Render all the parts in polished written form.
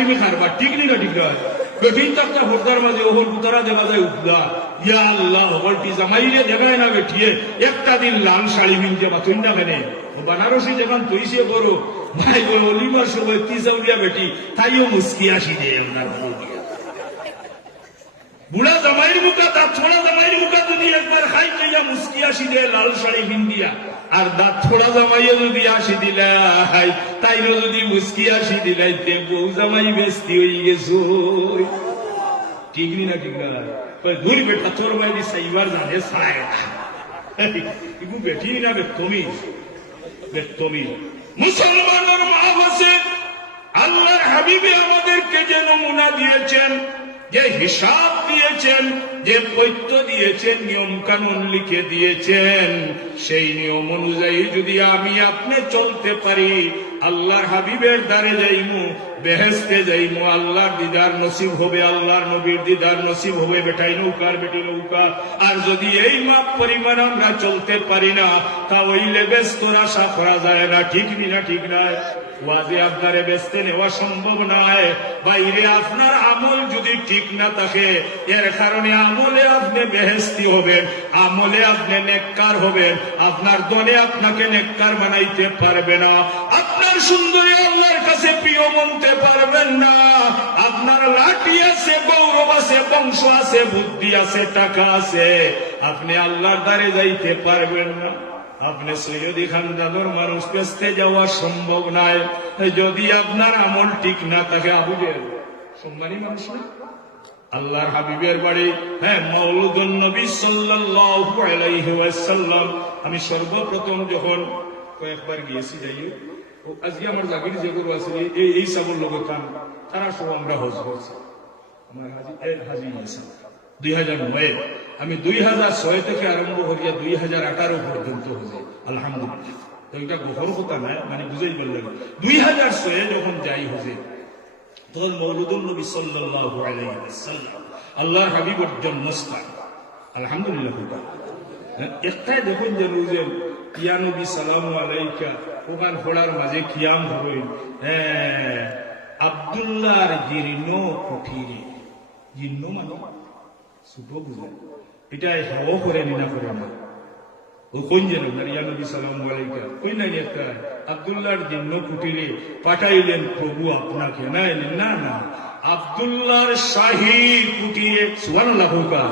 তুমি খারবা ঠিক নি না ঠিক নয় বেটিন তাকটা ভোটার মাঝে ওহর কুতারা দেখা যায় উঠলা ইয়া আল্লাহ হবলটি জামাইরে দেখায় না বেটিয়ে একটা দিন লাল শাড়ি মিনতে বা তুই না কেনে বানারসি যখন তৈসে করো ভাই বল অলিমার সময় তিসাউরিয়া বেটি তাইও মুস্কি আসি দে আপনার বুড়া জামাইর মুখা দাঁত ছোড়া জামাইর মুখা যদি একবার খাই খাইয়া মুস্কি আসি দে লাল শাড়ি ভিন্দিয়া আর দাঁত ছোড়া জামাইয়ে যদি আসি দিলাই তাইও যদি মুস্কি আসি দিলাই তে বউ জামাই বেস্তি হয়ে গেছো ঠিক না ঠিক না দূর বেটা তোর মাই দিস এইবার জানে সায় ইগু বেটি না তুমি মুসলমানের মা বসে আল্লাহর হাবিবে আমাদেরকে যে নমুনা দিয়েছেন যে হিসাব দিয়েছেন যে পৈত্য দিয়েছেন নিয়ম কানুন লিখে দিয়েছেন সেই নিয়ম অনুযায়ী যদি আমি আপনি চলতে পারি আল্লাহর হাবিবের দ্বারে যাইমু বেহেশতে যাইমু আল্লাহর দিদার নসিব হবে আল্লাহর নবীর দিদার নসিব হবে বেটাই নৌকার বেটি নৌকা আর যদি এই মাপ পরিমাণ আমরা চলতে পারি না তা ওইলে ব্যস্ত আশা করা যায় না ঠিক নয় ওয়াজে আপনারে বেচতে নেওয়া সম্ভব নয় বাইরে আপনার আমল যদি ঠিক না থাকে এর কারণে আমলে আপনি বেহেশতি হবেন আমলে আপনি নেককার হবেন আপনার দলে আপনাকে নেককার বানাইতে পারবে না আপনার সুন্দরী আল্লাহর কাছে প্রিয় মানতে পারবেন না আপনার লাঠি আছে গৌরব আছে বংশ আছে বুদ্ধি আছে টাকা আছে আপনি আল্লাহর দ্বারে যাইতে পারবেন না আপনি সৈয়দি খানদানোর মানুষ পেছতে যাওয়া সম্ভব নয় যদি আপনার আমল ঠিক না থাকে আবু জেহেল সম্মানী মানুষ না আল্লাহর হাবিবের বাড়ি মাওলুদুন নবী সাল্লাল্লাহু আলাইহি ওয়াসাল্লাম আমি সর্বপ্রথম যখন কয়েকবার গিয়েছি যাই আজকে আমার জাগির যে গরু আছে এই সাবর লোক তারা সব আমরা হজ করছি আমার হাজি 2009 আমি 2006 থেকে আরম্ভ করিয়া 2018 পর্যন্ত হয়েছে আলহামদুলিল্লাহ তো এটা গোহর কথা নাই মানে বুঝাই বললেন 2006 যখন যাই হয়েছে তখন মওলুদুন নবী সাল্লাল্লাহু আলাইহি ওয়াসাল্লাম আল্লাহর হাবিবের জন্মস্থান আলহামদুলিল্লাহ একটাই দেখুন যে রুজেন ইয়া নবী সালামু আলাইকা ওখান ফোড়ার মাঝে কিয়াম হইল আব্দুল্লাহর জীর্ণ কুঠিরে জীর্ণ মানে ছোট বুঝে এটা হেও করে না করে না ও কোন যেন ইয়া নবী সালামু আলাইকা কই নাই একটা আব্দুল্লাহর জীর্ণ কুঠিরে পাঠাইলেন প্রভু আপনাকে না না আব্দুল্লাহর শাহী কুঠিরে সুবহানাল্লাহ হোকা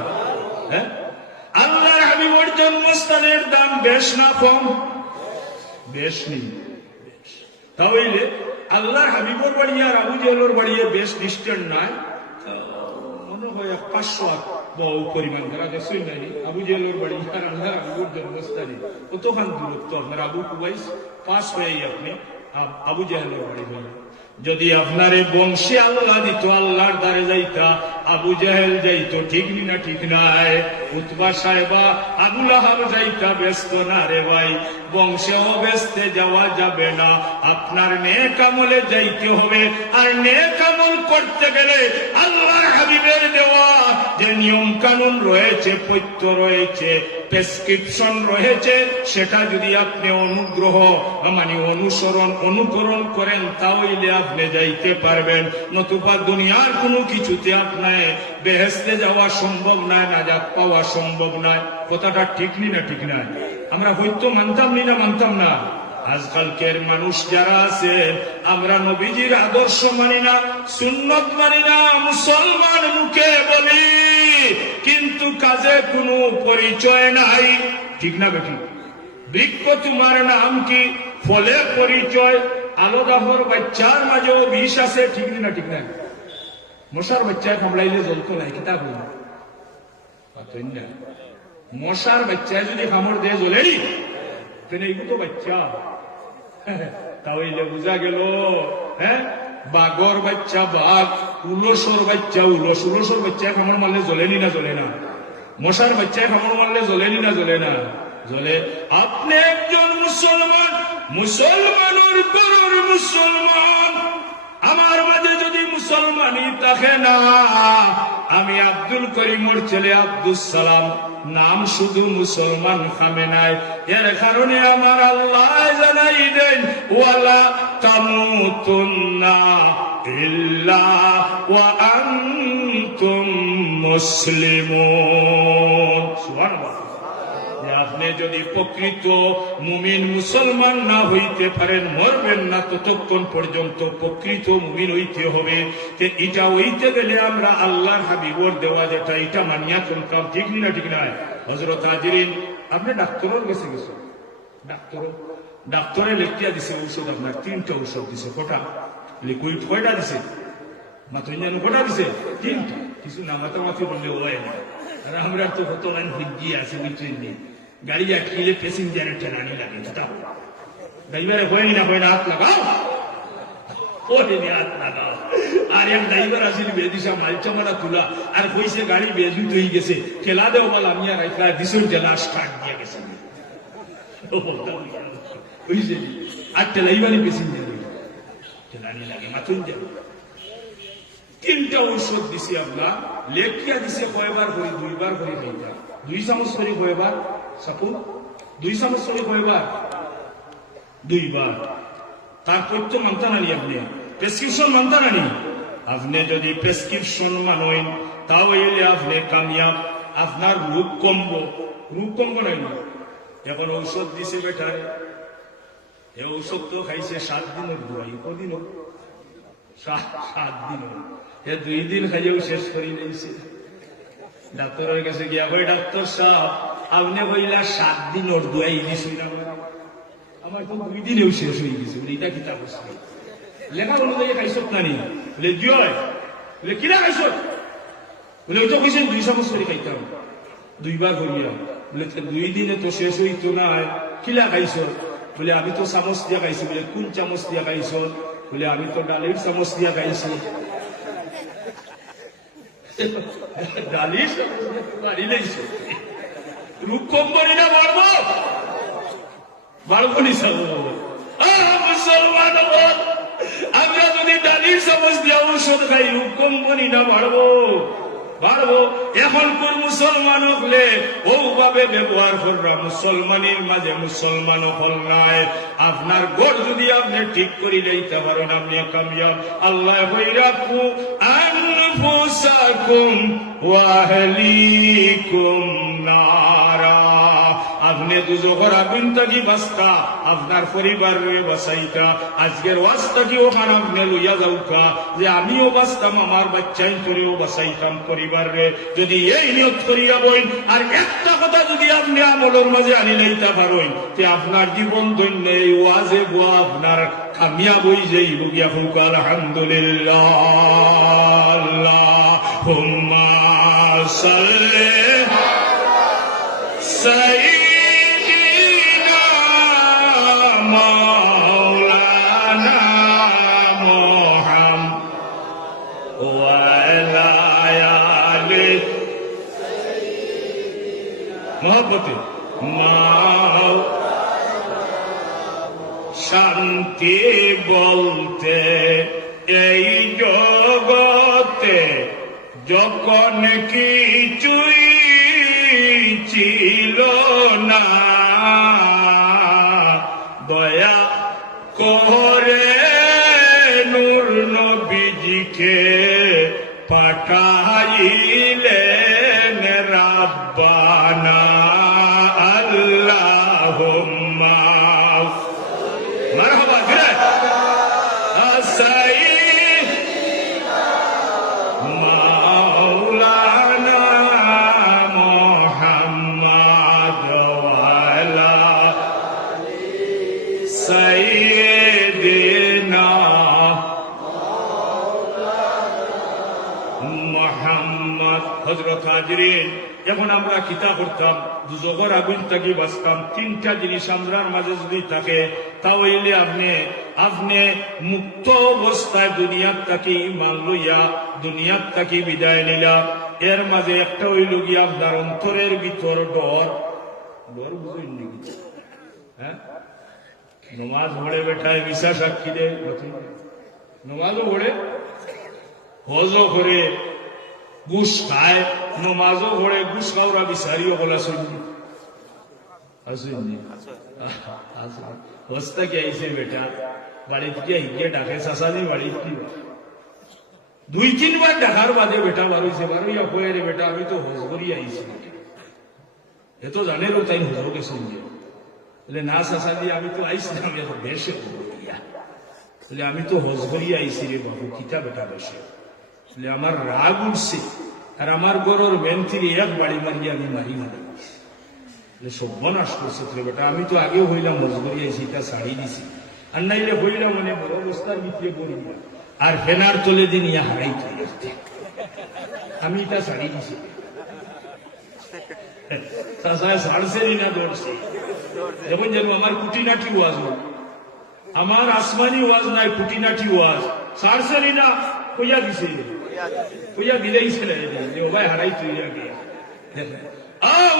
আল্লাহর হাবিবের জন্মস্থানের দাম বেশ না কম বেশ নেই তাহলে আল্লাহর হাবিবের বাড়ি আর আবু জেহেলের বাড়ি বেশ ডিস্টেন্ট নয় মনে হয় 500 বহু পরিমাণ করা দেখছই নাই আবু জেহেলের বাড়ি আর আল্লাহর হাবিবের জন্মস্থানে কতখান দূরত্ব আপনার আবু কুবাইস পাস হয়ে আপনি আবু জেহেলের বাড়ি হয়ে যদি আপনারে বংশে আল্লাহ দিত আল্লাহর দ্বারে যাইতা আবু জেহেল যাইতো ঠিক না ঠিক নাই উতবা সাহেবা আবু লাহাব যাইতা ব্যস্ত না রে ভাই বংশেও ব্যস্তে যাওয়া যাবে না আপনার নেক আমলে যাইতে হবে আর নেক আমল করতে গেলে আল্লাহর হাবিবের দেওয়া যে নিয়ম কানুন রয়েছে পৈত্য রয়েছে প্রেসক্রিপশন রয়েছে সেটা যদি আপনি অনুগ্রহ মানে অনুকরণ করেন তাহলে আপনি যাইতে পারবেন নতুবা দুনিয়ার কোনো কিছুতে আপনার বেহেশতে যাওয়া সম্ভব নয় নাজাত পাওয়া সম্ভব নয় কথাটা ঠিক না আমরা হয়তো মানতাম না আজকালকের মানুষ যারা আছে আমরা নবীজির আদর্শ মানি না সুন্নত মানি না মুসলমান মুখে বলি কিন্তু কাজে কোনো পরিচয় নাই ঠিক না বেটি বৃক্ষ তোমার নাম কি ফলে পরিচয় আলোদাহর বাচ্চার মাঝেও বিষ আছে ঠিক না মশার বাচ্চায় কামড়াইলে জ্বলতো নাই কিতাব মশার বাচ্চায় যদি কামড় দিয়ে জ্বলেই তেনে এগুলো তো বাচ্চা তাহলে বোঝা গেল বাঘর বাচ্চা বাঘ উলসর বাচ্চা উলসর বাচ্চায় কামড় মারলে জ্বলেনি না জ্বলে না মশার বাচ্চায় কামড় মারলে জ্বলেনি না জ্বলে না জ্বলে আপনি একজন মুসলমানের গরুর মুসলমান আমার মাঝে যদি মুসলমানই থাকে না আমি আব্দুল করিমর ছেলে আব্দুল সালাম নাম শুধু মুসলমান খামে নাই এর কারণে আমার আল্লাহ জানাই দেন ওয়ালা তামুতুন্না ইল্লা ওয়া আনতুম মুসলিমুন। সুবহানাল্লাহ। আপনি যদি প্রকৃত মুমিন মুসলমান না হইতে পারেন, মরবেন না ততক্ষণ পর্যন্ত প্রকৃত মুমিন হইতে হবে। এটা হইতে গেলে আমরা আল্লাহর হাবিবর দেওয়া যেটা এটা মানিয়া চলতাম, ঠিক না? ঠিক নয় হযরত হাজিরিন? আপনি ডাক্তারের কাছে গেছেন, ডাক্তারে লিখিয়া দিছে ঔষধ, আপনার 3টা ঔষধ দিছে। কটা লিকুইড? কয়টা দিছে? মাথা কটা দিছে? 3টা। কিছু না মাতামাতি বললে হয় না। আর আমরা তো কত লাইন হুজ্জি আছে বুঝছেন নি, গাড়ি আটকিলে প্যাসেঞ্জারের ঠেলানি লাগে, ড্রাইভারে হয় না হাত লাগাও, হাত লাগাও। আর এক ড্রাইভার আসিল বেদিশা মালচামারা তুলা আর কইছে গাড়ি বেজুত হয়ে গেছে, খেলা দেও বল আমি আর রাইফা দিশুর জেলা স্টার্ট দিয়ে গেছে আর ঠেলাইবানি প্যাসেঞ্জার ঠেলানি লাগে মাথুন যাবে। 3টা ঔষধ দিছি আপনার, লেখিয়া দিছে কয়বার করে? 2বার করে খাইতা। 2 চামচ করে কয়বার? সাপুন 2 চামচ করে কয়বার? 2বার। তারপর তো মানতা নানি, আপনি প্রেসক্রিপশন মানতা নানি। আপনি যদি প্রেসক্রিপশন মানেন তাহলে আপনি কামিয়াব, আপনার রূপ কমব নাই। এখন ঔষধ দিছে বেটারে, এই ঔষধ তো খাইছে 7 দিনের দোয়াই, কদিন 7 দিন, 2 দিন খাইয়েও শেষ করি নিয়েছে। ডাক্তারের কাছে গিয়া কই, ডাক্তার সাহেব আপনি কইলা 7 দিন ওর দোয়াই দিছি না, আমার তো 2 দিনেও শেষ হয়ে গেছে। এটা কিতা বলছে? লেখা অনুযায়ী খাইছত নানি? বলে জয়। বলে কিনা খাইছত? বলে ওই তো কইছেন 2 চামচ করে খাইতাম, 2বার করিয়া। বলে 2 দিনে তো শেষ হইতো না, কিলা খাইছত? বলে আমি তো চামচ দিয়া খাইছি। বলে কোন চামচ দিয়া খাইছত? বলে আমি তো ডালের চামচ দিয়া খাইছি। ডালির বাড়ি লাইছে, রূপ কম্বনি না বাড়বো? বাড়বো নি মুসলমান, আমরা যদি ডালির চামচ দিয়া ঔষধ খাই রূপ কম্বনি না বাড়বো? এখন কোন মুসলমান হলে ওভাবে ব্যবহার করবা, মুসলমানের মাঝে মুসলমান হল নাই। আপনার গড় যদি আপনি ঠিক করে লইতে পারেন, আপনি কামিয়াব। আল্লাহ হইরাকু আনফুসাকুম ওয়া আহলিকুম নারা। আপনি দুজখের আগুন থাকি বাঁচতা, আপনার পরিবার রয়ে বাঁচাইতা। আজকের ওয়াজটা কি ওখানে আপনি লইয়া যাওকা যে আমিও বাঁচতাম, আমার বাচ্চাই করেও বাঁচাইতাম পরিবার রে। যদি এই নিয়ত করিয়া বইন আর একটা কথা যদি আপনি আমলের মাঝে আনি লইতে পারেন, তে আপনার জীবন ধন্য। এই ওয়াজে গোয়া আপনার কামিয়াব হই যাই লুগিয়া ফুক আলহামদুলিল্লাহ। আল্লাহুম্মা সাল্লি সাইয়্যিদিনা মাওলানা মুহাম্মদ ওয়া আলা আলি মহব্বতে শান্তি বলতে এই জগতে যখন কিছুই ছিল না, দয়া করে নূর নবীজিকে পাঠাইলেন রাব্বানা। আল্লাহুম্মা মারহাবা মাওলানা মুহাম্মদ ওয়া আলা সাইয়্যিদিনা মুহাম্মদ। হযরত হাজরিন, এখন আমরা কিতা করতাম? দুজখের আগুন থাকি বাঁচতাম। 3টা জিনিস আমরার মাঝে যদি থাকে তাহলে আপনি মুক্ত অবস্থায় দুনিয়ার থাকি ইমান লইয়া দুনিয়ার থাকি বিদায় নিলা। এর মাঝে একটা হইল গিয়া আপনার অন্তরের ভিতর ডর বুঝেন নাকি? হ্যাঁ, নমাজ পড়ে বেঠায় মিশা সাক্ষী দেয়, নমাজও পড়ে, হজও করে, ঘুষ খায়, নমাজও পড়ে, ঘুষ খাওয়া বিচারিও বলা শুনি হস্তা কি আইসে বেটা বাড়িতে গিয়ে হিগে ডাকে চাষাদি বাড়িতে 2-3 বার দেখার বাদে বেটা বার হয়েছে, বার হইয়া কয়ে রে বেটা আমি তো হজ করিয়া আইছি, এ তো জানে লো তাই হজ গেছেন যে বলে না চাচা দিয়ে আমি তো আইছিলাম বেশে বলে আমি তো হজ করিয়া আইছি রে বাবু, কিতা বেটা বেশে বলে আমার রাগ উঠছে আর আমার গরুর মেন্থিরি এক বাড়ি মারিয়া আমি মারি মারি সর্বনাশ করছে রে বেটা, আমি তো আগেও হইলাম হজ করিয়া আইছি, তা শাড়ি দিছি আর নাইলে হইলাম মানে বড় অবস্থার ভিতরে গরিয়া আর ফেনার তোলে দিন ইয়া হারাই তুই, আমি এটা শাড়ি দিছি ছাড়ছে না দৌড়ছে, এখন যেন আমার কুটিনাটি ওয়াজ, আমার আসমানি ওয়াজ নাই কুটিনাটি ওয়াজ, ছাড়ছে না কইয়া দিছে, কইয়া দিলেইছে না যে ও ভাই হারাই তুই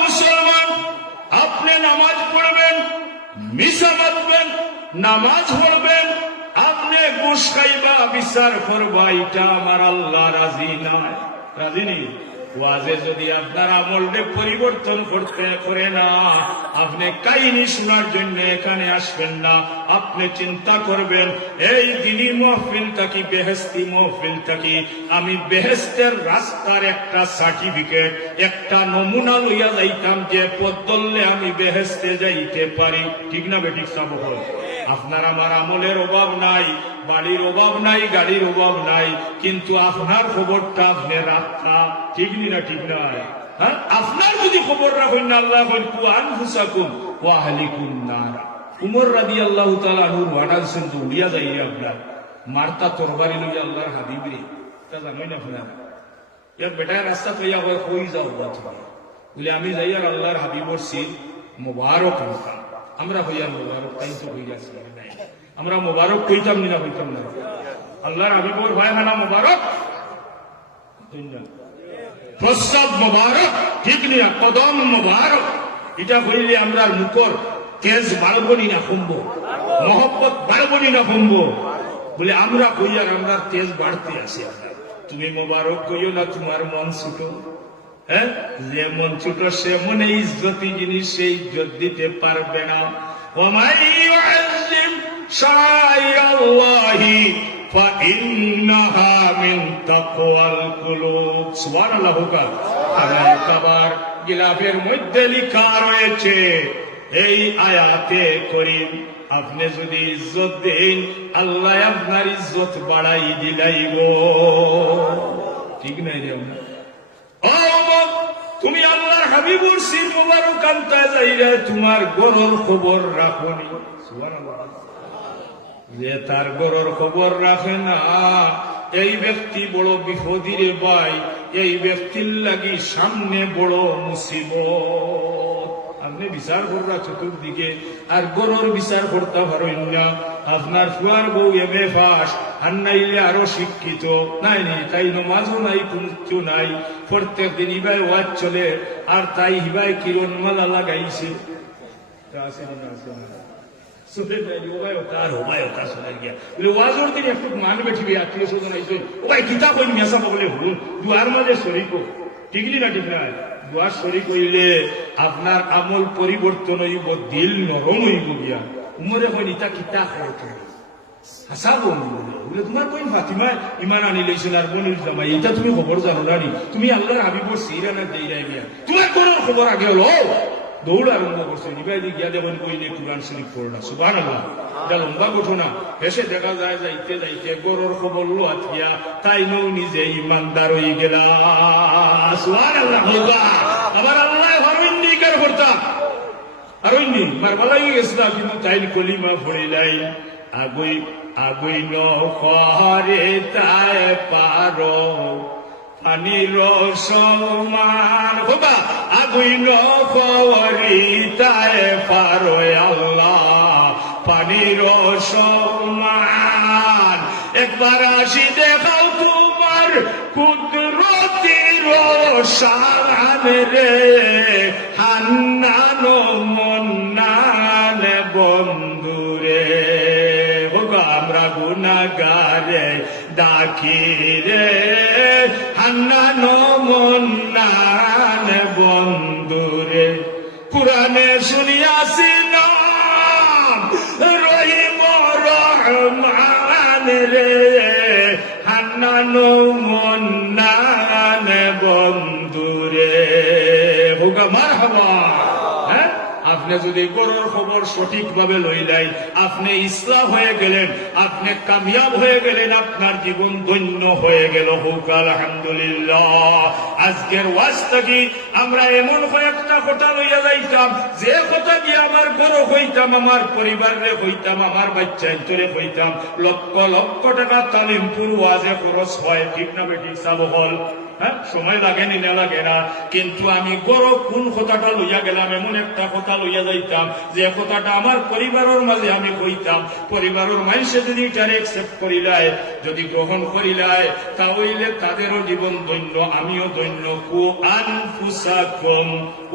মুসলমান। আপনি নামাজ পড়বেন, মিশা মারবেন, নামাজ পড়বেন, আপনি ঘুষ খাইবা, বিচার করবা, এটা আমার আল্লাহ রাজি নয়, রাজি নেই। ওয়াজে যদি আপনার আমলকে পরিবর্তন করতে করে না, আপনি কাহিনী শোনার জন্য এখানে আসবেন না, আপনি চিন্তা করবেন এই দিনই মহফিল থাকি বেহেস্তি মহফিল থাকি আমি বেহেস্তের রাস্তার একটা সার্টিফিকেট একটা নমুনা লইয়া যাইতাম, যে পথ ধরলে আমি বেহেস্তে যাইতে পারি, ঠিক না বেঠিক সাব হয়। আপনার আমার আমলের অভাব নাই, বাড়ির অভাব নাই, গাড়ির অভাব নাই, কিন্তু আপনার খবরটা আপনি রাখা, ঠিক না ঠিক না? হ্যাঁ, আপনার যদি খবর রাখেন না, আল্লাহ আনফুসাকুম ওয়া আহলিকুম নার। উমর রাদিয়াল্লাহু তাআলা আনহুর ওয়াডা দিয়েছেন তো উড়িয়া যাই আপনার মারতা তরবারি লইয়া আল্লাহর হাবিব রে, তা জানোই না আপনারা ইয়ার বেটায় রাস্তা তৈয়া হয় কই যাও বলে আমি যাই আর আল্লাহর হাবিবর সির মুবারক আনতাম, আমরা হইয়া মুবারক তাই তো হইয়াছি, আমরা মুবারক কইতাম না কইতাম না, আল্লাহর হাবিবর ভাই হানা মুবারক, প্রস্তাব মুবারক, ঠিক নিয়া কদম মুবারক, এটা হইলে আমরা মুখর তেজ বাড়বনি না কমবো, মহব্বত বাড়বনি না কমবো, বলে আমরা কইয়ার আমরা তেজ বাড়তে আসি। তুমি মুবারক কইও না, তোমার মন ছোট, হ্যাঁ, যে মন ছোট সে মনে ইজ্জতি জিনিস সেই ইজ্জত দিতে পারবে না। ওমাই ইউআযিম শাআইরাল্লাহি ফাইন্নাহা মিন তাকওয়াল কুলুব। সুবহানাল্লাহ। আল্লাহ কাবার গিলাফের মধ্যে লেখা রয়েছে এই আয়াতে করিম, আপনি যদি ইজ্জত দেন আল্লাহ আপনার ইজ্জত বাড়াই দিলাইব, ঠিক নাই রে? তুমি আল্লাহর হাবিবুর সির মুবারক আনতে যাইরা তোমার গরুর খবর রাখনি, যে তার গরুর খবর রাখে না এই ব্যক্তি বড় বিপদী রে ভাই, এই ব্যক্তির লাগি সামনে বড় মুসিবত। আপনি বিচার কররা চতুর্দিকে আর গরুর বিচার করতে পারেন না, আপনার ফুয়ার বউ এমএ পাস আর নাইলে আরো শিক্ষিত নাই, নি তাই নমাজও নাই, কিছু নাই, প্রত্যেক দিন ইবাই ওয়াজ চলে আর তাই হিবাই কিরণ মালা লাগাইছে, আপনার আমল পরিবর্তন হইব, দিল নরম হইব গিয়া। উমরে কই ইটা কিতা হাসা বলে তোমার কই ফাতিমা ইমান আনি লইছিল আর বনির জামাই, এটা তুমি খবর জানো না নি? তুমি আল্লাহর হাবিবর সিরানা দেই রাই গিয়া তোমার কোন খবর আগে হলো দৌড় আরম্ভ করছে, নিবাই গিয়া দেবেন কইলে কুরআন শরীফ পড়া। সুবহানাল্লাহ। এটা লম্বা ঘটনা। এসে দেখা যায় যাইতে যাইতে গরুর খবর লোয়াত গিয়া তাই নৌ নিজে ইমানদার হয়ে গেলা। সুবহানাল্লাহ। আবার আল্লাহ হরইন্দি কার করতা আর ওইনি মারবালাই গেছিল, কিন্তু তাই কলিমা পড়িলাই আগুই আগুই নহরে তাই পারো পানির সমান বাবা আগুই নহরি তাই পারো আল্লাহ পানির সমান। একবার আসি দেখাও তোমার কুদরতির শান রে, হান্নান মন্নান বন্ধুরে, আমরা গুনাহগারে ডাকি রে, হান্নান মন্নান বন্ধুরে। কুরআনে শুনিয়াছি নাম রহিম রহমান রে, হান্নান মানো মন্নানে বন্ধুরে হোগা মারহাবা। হ্যাঁ, আপনি যদি গরুর খবর সঠিকভাবে লইলাই, আপনি ইসলাম হয়ে গেলেন, আপনি কামিয়াব হয়ে গেলেন, আপনার জীবন ধন্য হয়ে গেল। হোক আলহামদুলিল্লাহ। আজকের ওয়াজটা কি আমরা এমন কয়েকটা কথা লইয়া যাইতাম, যে কথা দিয়ে আমার গরু হইতাম, আমার পরিবারে হইতাম, আমার বাচ্চা ইন্তরে হইতাম, লক্ষ লক্ষ টাকা তালিমপুর ওয়াজে খরচ হয়, ঠিক না বেঠিক সাব হল? হ্যাঁ, সময় লাগে নি না লাগে না, কিন্তু আমি গরু কোন কথাটা লইয়া গেলাম, এমন একটা কথা লইয়া যাইতাম যে কথাটা আমার পরিবারের মাঝে আমি কইতাম, পরিবারের মানুষে যদি এটারে একসেপ্ট করিলায়, যদি গ্রহণ করিলায়, তাহলে তাদেরও জীবন ধন্য, আমিও ধন্য। কু আনফুসাকুম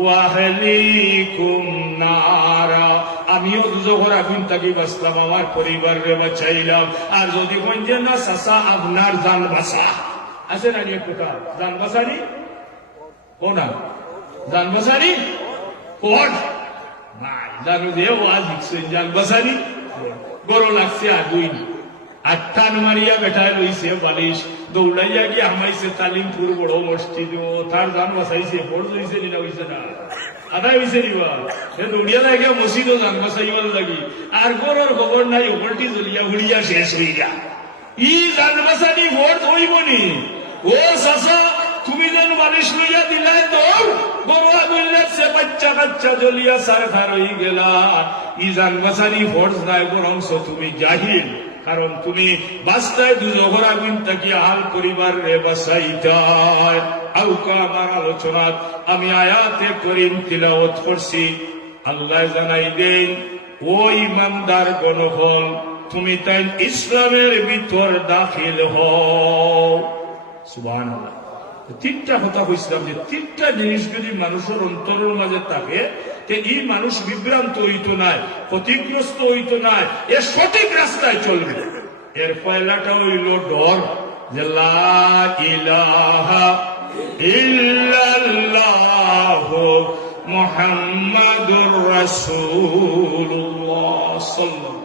ওয়া আহলিকুম নারা, আমিও দুজখের আগুন থাকি বাঁচলাম, আমার পরিবারে বাঁচাইলাম। আর যদি কইন না চাচা আপনার জান বাঁচা আছে না, কথা জান বাঁচানি ও না, জান বাঁচানি কোন নাই, জানো যে ওয়াজ শিখছেন জান বাঁচানি, গরু লাগছে আগুন, আর টান মারিয়া বেঠায় লইছে বালিশ, দৌড়াইয়া গিয়ে হামাইছে তালিমপুর বড় মসজিদ, তার জান বাঁচাইছে, ফোর্স হয়েছে না হয়েছে না, আদায় হয়েছে নিবা, দৌড়িয়া লাগিয়া মসজিদও জান বাঁচাইবার লাগি, আর গরুর খবর নাই, ওপরটি জ্বলিয়া উড়িয়া শেষ হইয়া। ই জান বাঁচানি ভোট হইব নি? ও চাচা, তুমি যেন বালিশ লইয়া দিলাই তোর গরু আগুন লাগছে, বাচ্চা কাচ্চা জ্বলিয়া সারখার হয়ে গেলা, ই জান বাঁচানি ফোর্স নাই, বরংস তুমি জাহিল, কারণ তুমি বাস্তায় দুজখের আগুন থাকি আল পরিবার রে বাঁচাইতাই। আউকা আমার আলোচনাত আমি আয়াতে করিম তিলাওয়াত করছি, আল্লাহ জানাই দেন, ও ইমানদার গণফল, তুমি তাই ইসলামের ভিতর দাখিল হও। সুবহানাল্লাহ। তিনটা কথা কইছিলাম যে তিনটা জিনিস যদি মানুষের অন্তরের মাঝে থাকে, এই মানুষ বিভ্রান্ত হইত নাই, ক্ষতিগ্রস্ত হইত নাই, এ সঠিক রাস্তায় চলবে। এর পয়লাটা হইল ডর, যে লা ইলাহা ইল্লাল্লাহু মুহাম্মাদুর রাসূলুল্লাহ সাল্লাল্লাহু।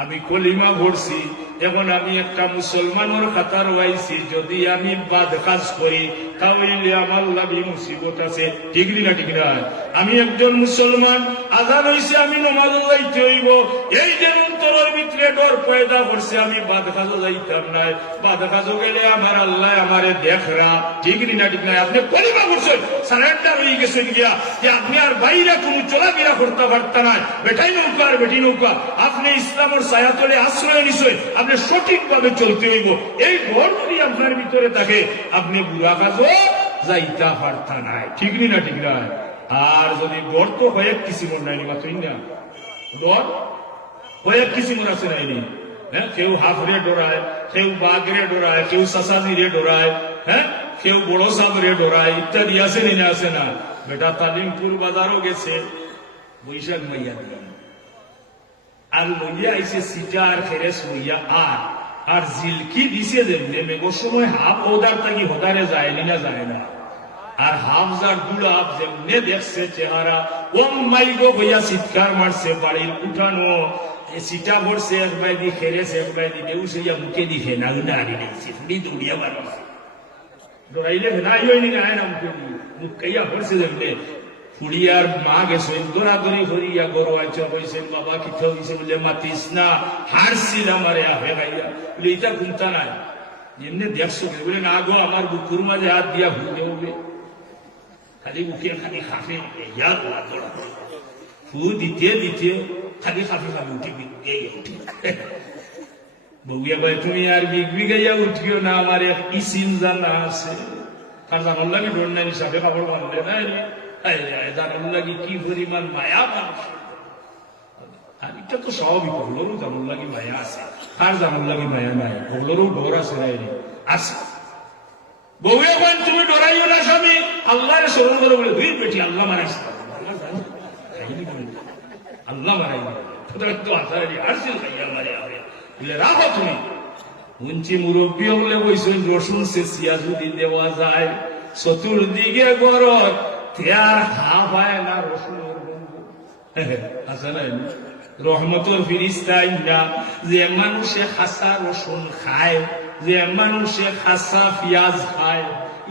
আমি কলিমা ভরছি, এখন আমি একটা মুসলমানের খাতার হইছি, যদি আমি বাদ কাজ করি তাহলে আমার লাগি মুসিবত আছে, ঠিক না ঠিক না? আমি একজন মুসলমান, আজান হইছে, আমি নমাজ যাইতে হইব, এই যে অন্তরের ভিতরে ডর পয়দা করছে, আমি বাদ কাজও যাইতাম না, বাদ কাজও গেলে আমার আল্লাহ আমারে দেখরা, ঠিক না ঠিক না? আপনি কলিমা ভরছেন, সারেন্ডার হয়ে গেছেন গিয়া, যে আপনি আর বাইরে কোন চলাফেরা করতে পারতেন না, বেটাই নৌকা আর বেটি নৌকা, আপনি ইসলামের ছায়াতলে আশ্রয় নিশ্চয়, আপনি সঠিকভাবে চলতে হইব। এই ঘর যদি আপনার ভিতরে থাকে, আপনি বুড়া কাজও যাইতা পারতা নাই, ঠিক না ঠিক না? আর যদি ডর তো হয়ে কিসিমর নাইনি, মাত্রই না ডর হয়ে কিসিমর আছে নাইনি। হ্যাঁ, কেউ হাফরে ডরায়, কেউ বাঘরে ডরায়, কেউ সাসাজিরে ডরায়, হ্যাঁ, কেউ বড় সাবরে ডরায়, ইত্যাদি আছে না আছে না? বেটা তালিমপুর বাজারও গেছে, বৈশাখ মাইয়া দিলাম, আর লইয়া আইসে সিটা আর খেরেস লইয়া, আর জিলকি দিছে যেমনি মেঘর সময় হাফ ওদার থাকি হদারে যায়নি না যায় না, আর হাফ যার দুলাপ যেমনে দেখছে চেহারা, ওম মাইগো হইয়া চিৎকার মারছে, বাড়ির উঠানো সিটা ভরছে, এক বাই দি খেরেছে, এক বাই দি বেউস হইয়া মুখে দি ফেনা হারি দিয়েছে, ফুড়ি দৌড়িয়া বাড়িছে, ডরাইলে ফেনাই হয়নি না মুখে দিয়ে, মুখ কাইয়া ভরছে যেমনে। ফুড়িয়ার মা গেছে দৌড়াদৌড়ি করিয়া গরু আইসা কইছেন, বাবা কিথা হইছে বলে, মাতিস না, হারছিল আমারে আফে গাইয়া বলে, ইটা ঘুমতা নাই, এমনি দেখছো বলে, না গো, আমার বুকুর মাঝে হাত দিয়া ভুল দেবে, খালি বুকে খালি খাফে ফু দিতে দিতে খালি খাফে খালি উঠি উঠি। বউয়া ভাই, তুমি আর বিগ বিগাইয়া উঠিও না, আমার এক ইসিম জানা আছে, তার জানার লাগে ডর নাই, সাথে কাপড় বানলে নাই, জানার লাগে কি পরিমাণ মায়া মানুষ। আর এটা তো স্বাভাবিক, ওগুলোরও জানার লাগে মায়া আছে, আর জানার লাগে মায়া নাই, ওগুলোরও ডর আছে নাই আছে। বউয়া ভাই, তুমি ডরাইও না স্বামী, আল্লাহরে স্মরণ করে বলে, দুই বেটি আল্লাহ মারাইছে, আল্লাহ মারাই তো আসারি আসছিল বলে, রাখো তুমি। উঞ্চি মুরব্বী বলে বইছেন, রসুন সেচিয়া যদি দেওয়া যায় চতুর্দিকে গরত, আর হা পায় না রসুনের বন্ধু আছে না, রহমতের ফিরিস্তা না, যে মানুষে খাসা রসুন খায়, যে মানুষে খাসা পিয়াজ খায়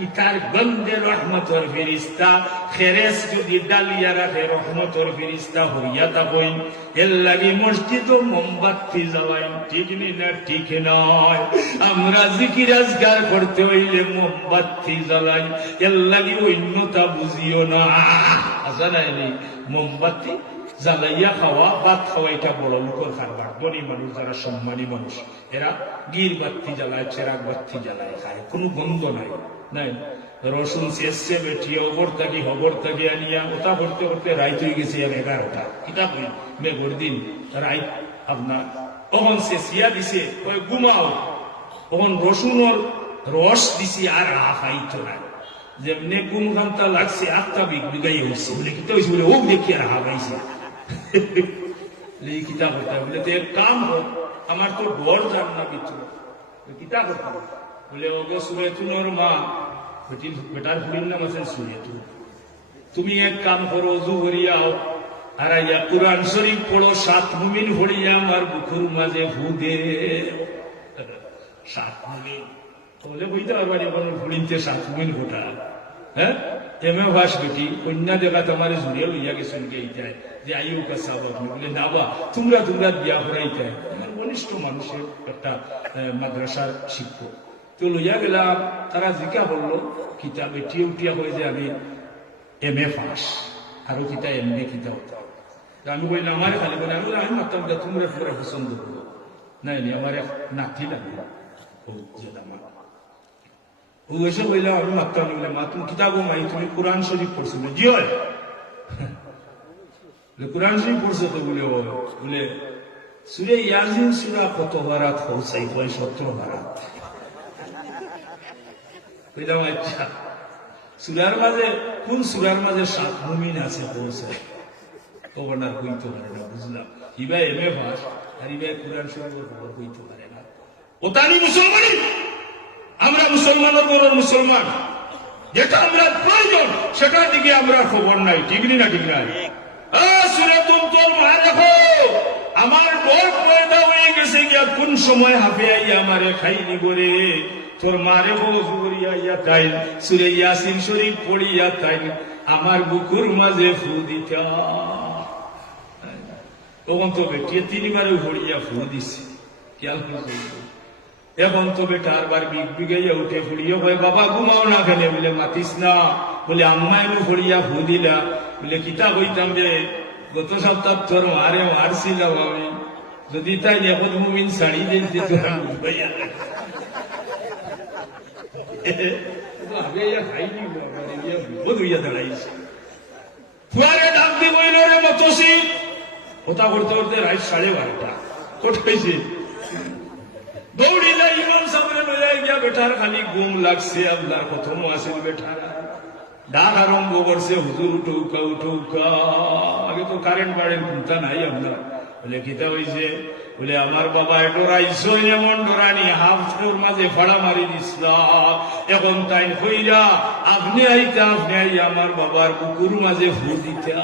ইতার গন্ধে রহমতর ফেরিস্তা খেরেস যদি ডালিয়া রাখে রহমতর ফেরিস্তা হইয়া থাকেন এর লাগি মসজিদ ও মোমবাতি জ্বালাই ঠিক না ঠিক নয় আমরা জিকির আজগার করতে হইলে মোমবাতি জ্বালাই এর লাগি অন্যতা বুঝিও না আচ্ছা নাইনি মোমবাতি জ্বালাইয়া খাওয়া ভাত খাওয়া এটা বড় লোকের খাবার ধনী মানুষ যারা সম্মানী মানুষ এরা গির বাতি জ্বালায় চেরাগ বাতি জ্বালায় খায় কোনো গন্ধ নাই নাই রসুন শেষে বেঠিয়ে হবর থাকি আনিয়া ওটা করতে করতে রাইত হয়ে গেছে আর 11টা কিতাব মেঘর দিন রাইত আপনার তখন সে সিয়া দিছে ওই ঘুমাও তখন রসুনের রস দিছি আর হাফাইতো না যেমনি ঘুম ঘামটা লাগছে 8টা বিগাই হয়েছে বলে কিতা হয়েছে বলে ও দেখি আর হাফাইছে কিতা করতে বলে তো এক কাম হোক আমার তো ঘর যান না ভিতরে কিতা করতে বলে ওগো সুরেতুনোর মা বেটার ফুলির নাম আছেন সুরেতু তুমি এক কাম করো অজু করিয়াও আর আইয়া কুরআন শরীফ পড়ো 7 মুমিন ভরিয়া আমার বুকুর মাঝে ফু দে 7 মুমিন বলে বুঝতে পারবা যখন ফুলিনতে 7 মুমিন ফোটা হ্যাঁ এমএ ভাস বেটি কন্যা দেখা তোমার জুড়িয়ে লইয়া গেছেন কে এইটাই যে আইউ কাছা বলে না বা তোমরা বিয়া করাইতাই আমার ঘনিষ্ঠ মানুষের একটা মাদ্রাসার শিক্ষক তো লইয়া গেলাম তারা জিজ্ঞা বললো কিতা বেটিয়ে উঠিয়া হয়ে যে আমি এমএ পাস আরো কিতা এমএ কিতা হতো আমি বললাম আমার খালি বলে আমি মাতাম তোমরা পুরো পছন্দ করবো নাই আমার এক নাতি লাগবে ও এসে বললাম আমি মাতাম মা তুমি কিতাব মাই তুমি কোরআন শরীফ পড়ছো জি হয় কোরআন শরীফ পড়ছো তো বলে সুরে ইয়াজিন সুরা কত বারাত হৌসাই 70 বারাত আচ্ছা সুরার মাঝে কোন সুরার মাঝে 7 মুমিন আছে পৌঁছায় তখন আর হইতে পারে না বুঝলাম ইবাই এমএ পাস আর ইবাই কোরআন শরীফের খবর হইতে পারে না ও তানি মুসলমানি আমরা মুসলমানের বড় মুসলমান যেটা আমরা প্রয়োজন সেটার দিকে আমরা খবর নাই ঠিক না ঠিক নাই সুরাতুল তোর মা দেখো আমার বড় পয়দা হয়ে গেছে গিয়া কোন সময় হাফে আইয়া আমারে খাইনি করে তোর মারে বজু করিয়া তাই সুরে ইয়াসিন শরীফ পড়িয়া তাই আমার বুকুর মাঝে ফু দিতা তখন তো বেটিয়ে 3বারে ভরিয়া ফু দিছি খেয়াল করে এখন তো বেটা আরবার বিগাইয়া উঠে ফুড়িয়ে হয় বাবা ঘুমাও না কেন বলে মাতিস না বলে আম্মা এমন ফড়িয়া ফু দিলা বলে কিতা হইতাম যে গত সপ্তাহ তোর মারে মারছিলাম আমি যদি তাই এখন মুমিন শাড়ি দিতে তোরা ঘুমাইয়া কথা করতে করতে রাত 12:30 কোথাইছে দৌড়িলা ইমাম সামনে লইয়া গিয়া বেটার খালি ঘুম লাগছে আপনার প্রথম আসেন বেটার ডাক আরম্ভ করছে হুজুর উঠৌকা আগে তো কারেন্ট বাড়েন চিন্তা নাই আপনার বলে কিতা হয়েছে বলে আমার বাবা ডরাইছো এমন ডরানি হাফটোর মাঝে ফাড়া মারি দিসলাম এখন তাই হইরা আপনি আইতা আপনি আই আমার বাবার বুকুর মাঝে ফু দিতা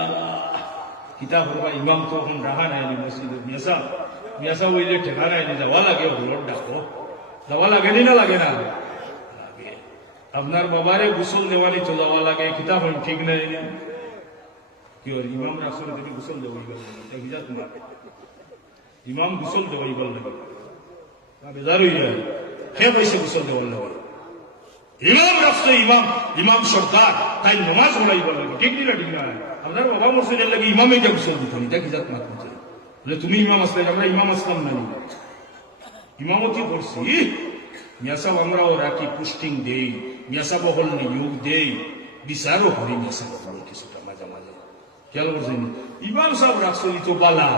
কিতা করবা ইমাম তো এখন রাহা নাইনি মসজিদে মিয়াসা হইলে ঠেকা নাইনি যাওয়া লাগে হলোর ডাকো যাওয়া লাগেনি না লাগে না লাগে আপনার বাবারে গোসল দেওয়ানি তো যাওয়া লাগে কিতা হন ঠিক নাই কি ইমাম রাসুল তুমি গোসল দেওয়াই গেল তোমার ইমাম গোসল দেওয়াই গেল নাকি বেজার হইয়া হে পয়সা গোসল দেওয়ার লাগে ইমাম রাস্তা ইমাম সরকার তাই নমাজ পড়াই বল লাগে ঠিক না ঠিক না আপনার বাবা মসজিদের লাগে ইমাম এটা গোসল দিত দেখি যাত না বলে তুমি ইমাম আসলে আমরা ইমাম আসলাম না ইমামতি করছি মিয়াসাব আমরাও রাখি পোস্টিং দেই মিয়াসাব হল নিয়োগ দেই বিচারও করি মিয়াসাব কিছুটা মাঝে মাঝে খেয়াল করছেন ইমাম সাহেব রাখছো তো বালা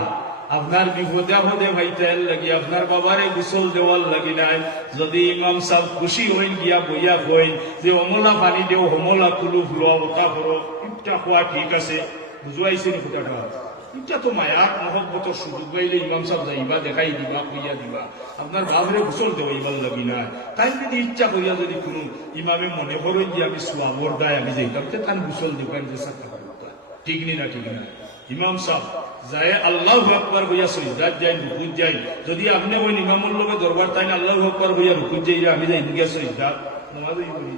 আপনার বিপদে আপদে ভাইতেন লাগি আপনার বাবারে গোসল দেওয়ার লাগি নাই যদি ইমাম সাহেব খুশি হইন গিয়া বইয়া কইন যে অমলা পানি দেও হমলা কুলু ফুলোয়া ওটা করো ইটা খোয়া ঠিক আছে বুঝাইছে নি কথাটা এটা তো মায়ার মহব্বতের সুযোগ পাইলে ইমাম সাহেব যাইবা দেখাই দিবা কইয়া দিবা আপনার বাবরে গোসল দেওয়াইবার লাগি না তাই যদি ইচ্ছা করিয়া যদি কোনো ইমামে মনে করেন যে আমি সোয়াবর দায় আমি যাইতাম তার গোসল দিবেন যে সাথে ঠিক নি না ঠিক না ইমাম সাহেব যায় আল্লাহু আকবার হইয়া সিজদাত যাই রুকুত যাই যদি আপনি ওই ইমামুল লগে দরবার তাই আল্লাহু আকবার হইয়া রুকুত যাই আমি যাই গিয়া সিজদাত নামাজই পড়ি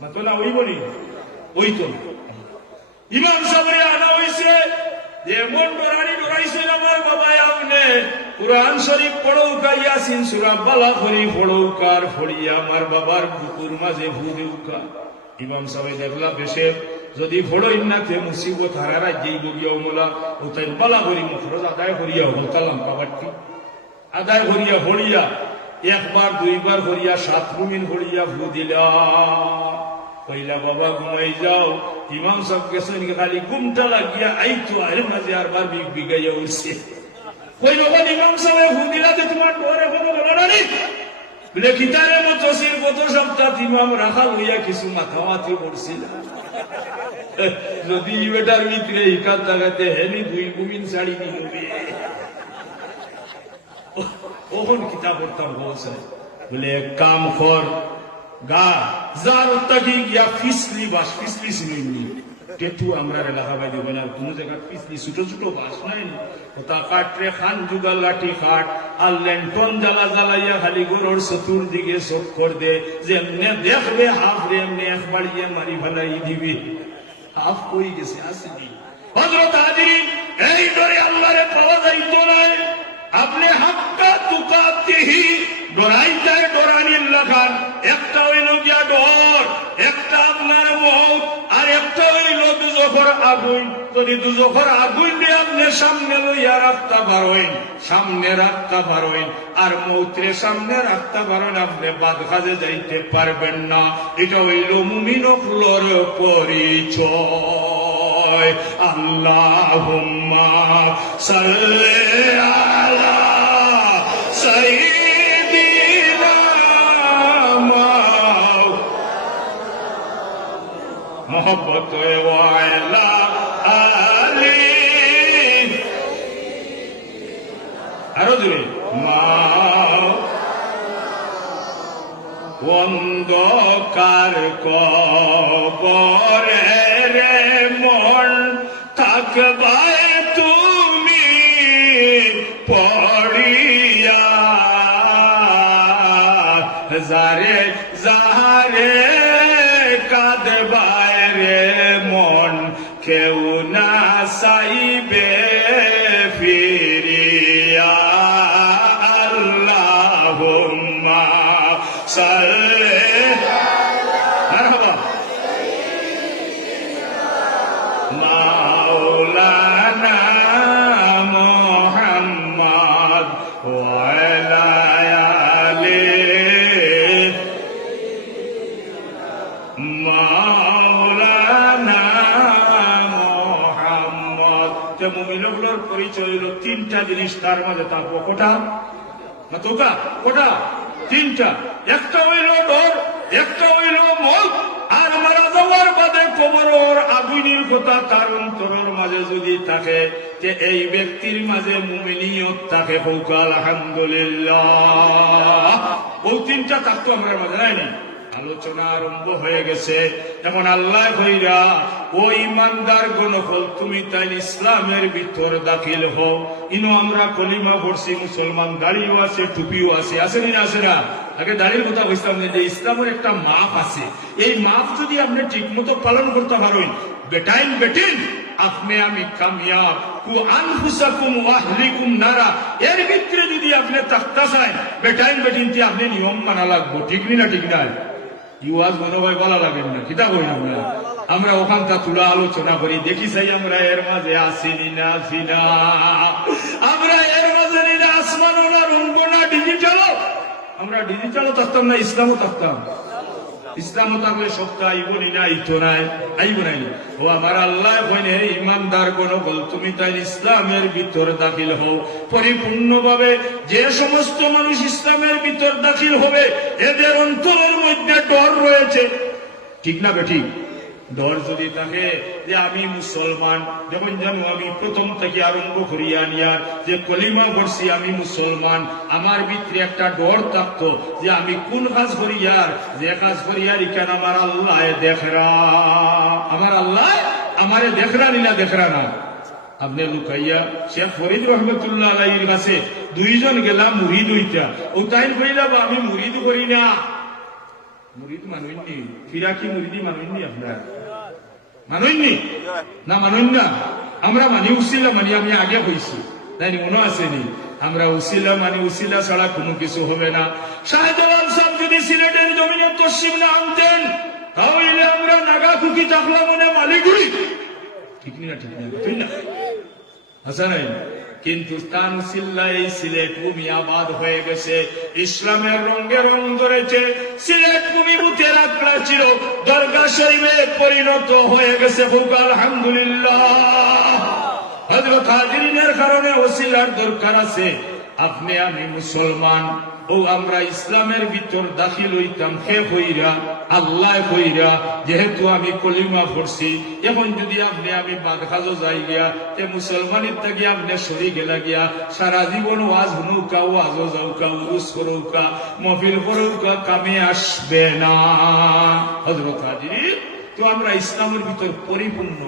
মাতো না ওই বলি ওই তো ইমাম সাহেবরে আনা হইছে যে এমন ডরাইছে আমার বাবা আপনি কুরআন শরীফ পড়ৌকা ইয়াসিন সূরা বালা করি পড়ৌকার পড়িয়া আমার বাবার বুকুর মাঝে ভুদেউকা ইমাম সাহেব দেখলা বেশে যদি পড়ই না তে মুসিবত হারারা যেই গিয়াও মোলা ও তাই বালা করি মফরজ আদায় করিয়া হলতালাম কাবারটি আদায় করিয়া হড়িয়া একবার দুইবার করিয়া 7 মিনিট হড়িয়া ভু দিলা কইলা বাবা ঘুমাই যাও ইমাম সাহেব গেছেন খালি ঘুমটা লাগিয়া আইতো আর মাঝে আরবার বিগ বিগাইয়া উঠছে কই বাবা ইমাম সাহেব ভু দিলা যে তোমার ডরে কোনো বলো না নি বলে কিতারের মতো সির কত সপ্তাহ ইমাম রাখা হইয়া কিছু মাথামাতি পড়ছিল যদি বেটার ভিতরে ইকাত লাগাতে হেনি 2 মুমিন শাড়ি দিবে ওহন কিতাব পড়তাম বলছে বলে কাম কর গা যার উত্তাকি গিয়া ফিসলি বাস ফিসলি সিনুইনি টেটু আমরা এলাকা বাই দেব না কোন জায়গা ফিসলি ছোট ছোট বাস নাই ওটা কাটরে খান যুগা লাঠি কাট আর ল্যান্টন জ্বালা জ্বালাইয়া খালি গরুর চতুর্দিকে চক্কর দে যেমনে দেখবে হাফ রে এমনি এক বাড়িয়ে মারি ফেলাই দিবি হাফ কই গেছে আসেনি হযরত হাজিরিন এই ধরে আল্লাহরে পাওয়া যাইতো না আপনি হাক্কা তুকাতিহি ডরাই যায় ডরানির লাগান একটা হইল গিয়া ডর একটা আপনার মত আর একটা হইল দুজখর আগুন যদি দুজখর আগুন দিয়ে আপনি সামনে লইয়া রাখতে পারেন সামনে রাখতে পারেন আর মৌত্রে সামনে রাখতে পারেন আপনি বাদ কাজে যাইতে পারবেন না এটা হইল মুমিন হলোর পরিচয় আল্লাহুম্মা সাল্লি আলা সাইয়্যিদিনা মোহাম্মদ ওয়া আলা আলি আরো জোরে অন্ধকার কবরে রে মন থাকবাই তুমি পড়িয়া যারে যারে কাঁদবাই রে মন কেউ না চাইবে ফিরিয়া আল্লাহুম্মা সাল্লি মারহাবা মাওলানা মুহাম্মদ ওয়া আলা আলি মাওলানা মুহাম্মদ যে মুমিনগুলোর পরিচয় হলো তিনটা জিনিস তার মধ্যে থাকবো কোটা না তোকা কোটা তিনটা একটা হইল ডর একটা হইল মত আর মারা যাওয়ার বাদে কবরের আগুনের কথা তার অন্তরের মাঝে যদি থাকে যে এই ব্যক্তির মাঝে মুমিনিয়ত থাকে হোক আলহামদুলিল্লাহ ও তিনটা থাকতো আমার মাঝে নাই না আলোচনা আরম্ভ হয়ে গেছে এখন আল্লাহ কইরা ও ইমানদার গণফল তুমি তাই ইসলামের ভিতর দাখিল হও ইনো আমরা কলিমা পড়ছি মুসলমান দাড়িও আছে টুপিও আছে আসেনি না আসে না আগে দাড়ির কথা বলছিলাম যে ইসলামের একটা মাপ আছে এই মাপ যদি আপনি ঠিক মতো পালন করতে পারেন বেটাইন বেটিন আপনি আমি কামিয়াব কু আনফুসাকুম ওয়া আহলিকুম নারা এর ভিতরে যদি আপনি থাকতে চান বেটাইন বেটিন তে আপনি নিয়ম মানা লাগবে ঠিক না ঠিক না ইউয়াজ মনে হয় বলা লাগেন না কিতা করি আমরা ওখানটা তুলা আলোচনা করি দেখি চাই আমরা এর মাঝে আসিনি না আসিনা আমরা এর মাঝে নিলে আসমান ওরা রঙ্গ না ডিজিটাল আমরা ডিজিটালও থাকতাম না ইসলামও থাকতাম ইসলামও থাকলে সপ্তাহ আইবনি না আইতো নাই আইব নাই ও আমার আল্লাহ কইনে ইমানদার গণবল তুমি তাই ইসলামের ভিতর দাখিল হও পরিপূর্ণভাবে যে সমস্ত মানুষ ইসলামের ভিতর দাখিল হবে এদের অন্তরের মধ্যে ডর রয়েছে ঠিক না বেঠিক ডর যদি থাকে যে আমি মুসলমান যখন যেন আমি প্রথম থেকে আরম্ভ করিয়া নিয়ার যে কলিমা পড়ছি আমি মুসলমান আমার ভিতরে একটা ডর থাকতো যে আমি কোন কাজ করিয়ার যে কাজ করিয়ার ইখান আমার আল্লাহ দেখরা আমার আল্লাহ আমারে দেখরা নিলা দেখরা না আপনি লুকাইয়া শেখ ফরিদ রহমতুল্লাহ আলাইহির কাছে দুইজন গেলাম মুরিদ হইতা ও তাই কইলা বা আমি মুরিদ করি না মুরিদ মানুষনি ফিরা কি মুরিদি মানুষনি আপনার মানুষনি না মানুষ না আমরা মানি উসিলা মানি আমি আগে হইছি তাই মনে আসেনি আমরা উসিলা মানে উসিলা ছাড়া কোনো কিছু হবে না শাহজালাল সাহেব যদি সিলেটের জমিনে তসলিম না আনতেন তাহলে আমরা নাগা খুকি চাকলা মনে মালিগুড়ি ঠিক না ঠিক না ঠিক না আচ্ছা নাই কিন্তু তান সিল্লাই সিলেট ভূমি আবাদ হয়ে গেছে ইসলামের রঙে রং ধরেছে সিলেট ভূমি বুথের আকড়া ছিল দরগা শরীফে পরিণত হয়ে গেছে আলহামদুলিল্লাহ হযরত হাজিরিনের কারণে ওসিলার দরকার আছে আপনি আমি মুসলমান ও আমরা ইসলামের ভিতর দাখিল হইতাম কে হইরা আল্লাহ হইরা যেহেতু আমি কলিমা পড়ছি এখন যদি আপনি আমি বাদখাজো যাই গিয়া তে মুসলমানের থেকে আপনি সরি গেলা গিয়া সারা জীবন ওয়াজ হুনুকা ওয়াজও যাওকা উরুস করৌকা মহফিল করৌকা কামে আসবে না হযরত হাজির তো আমরা ইসলামের ভিতর পরিপূর্ণ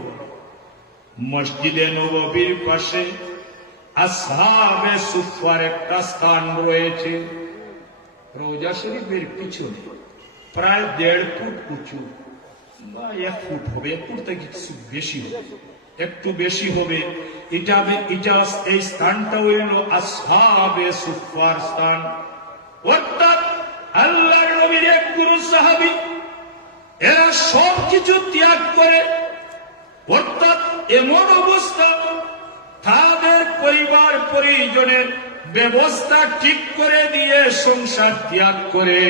মসজিদে নববীর পাশে আসহাবে সুফার একটা স্থান রয়েছে রোজা শরীফের পিছনে প্রায় 1.5 ফুট উঁচু বা 1 ফুট হবে 1 ফুট থেকে কিছু বেশি হবে একটু বেশি হবে এটা এই স্থানটা হইল আসহাবে সুফার স্থান অর্থাৎ আল্লাহর নবীর এক গুরু সাহাবী এরা সব কিছু ত্যাগ করে অর্থাৎ এমন অবস্থা তাদের পরিবার পরিজনের ব্যবস্থা ঠিক করে দিয়ে সংসার ত্যাগ করে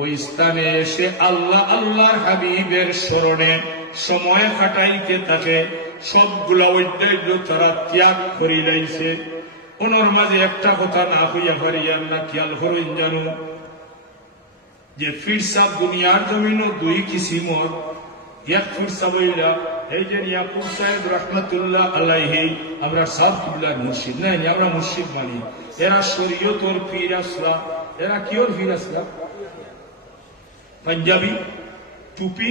ওই স্থানে এসে আল্লাহর হাবিবের স্মরণে সময় কাটাইতে থাকে সবগুলা ঐতিহ্য তারা ত্যাগ করি লাইছে ওনার মাঝে একটা কথা না হইয়া পারিয়ার না খেয়াল করেন জানো যে ফিরসাব দুনিয়ার জমিন 2 কিসিমর এক ফিরসাব হইলা এই যে ইয়াকুব সাহেব রহমতুল্লাহ আলাইহি আমরা সব কিবলার মুর্শিদ নাই আমরা মুর্শিদ মানি এরা শরীয়তর পীর আসলা এরা কিওর পীর আসলা পাঞ্জাবি টুপি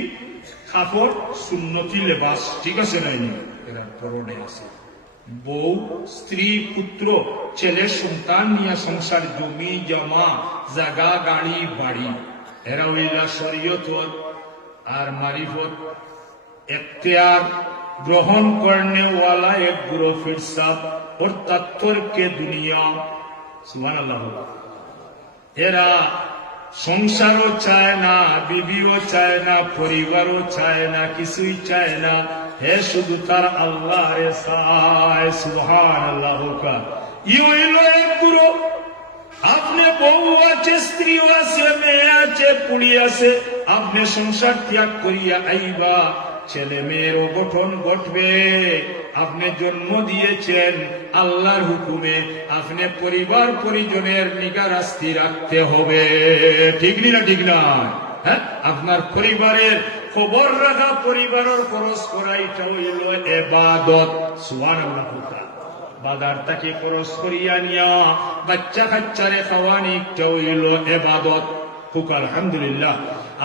কাপড় সুন্নতি লেবাস ঠিক আছে নাই এরা পরনে আছে বউ স্ত্রী পুত্র ছেলে সন্তান নিয়ে সংসার জমি জমা জায়গা গাড়ি বাড়ি এরা হইলা শরীয়তর আর মারিফত এখতিয়ার গ্রহণ করने वाला एक गुरु फिर साहब और तत्वर के दुनिया सुभान अल्लाह এরা সংসারও চায় না বিবিও চায় না পরিবারও চায় না কিছুই চায় না হে শুধু তার আল্লাহরে চায় সুবহানাল্লাহ কা ই হইল এক গুরু আপনি বউ আছে স্ত্রী আছে মেয়ে আছে পুড়ি আছে আপনি সংসার ত্যাগ করিয়া আইবা ছেলে মেয়েরও গঠন ঘটবে আপনি জন্ম দিয়েছেন আল্লাহর হুকুমে আপনি পরিবার পরিজনের নিগারাস্তি রাখতে হবে ঠিক না ঠিক না হ্যাঁ আপনার পরিবারের খবর রাখা পরিবারের খরচ করা এটা হইল ইবাদত সুবহানাল্লাহ বাজার থেকে খরচ করিয়া নিয়া বাচ্চা কাচ্চারে খাওয়ানি এটা হইল ইবাদত হুক আলহামদুলিল্লাহ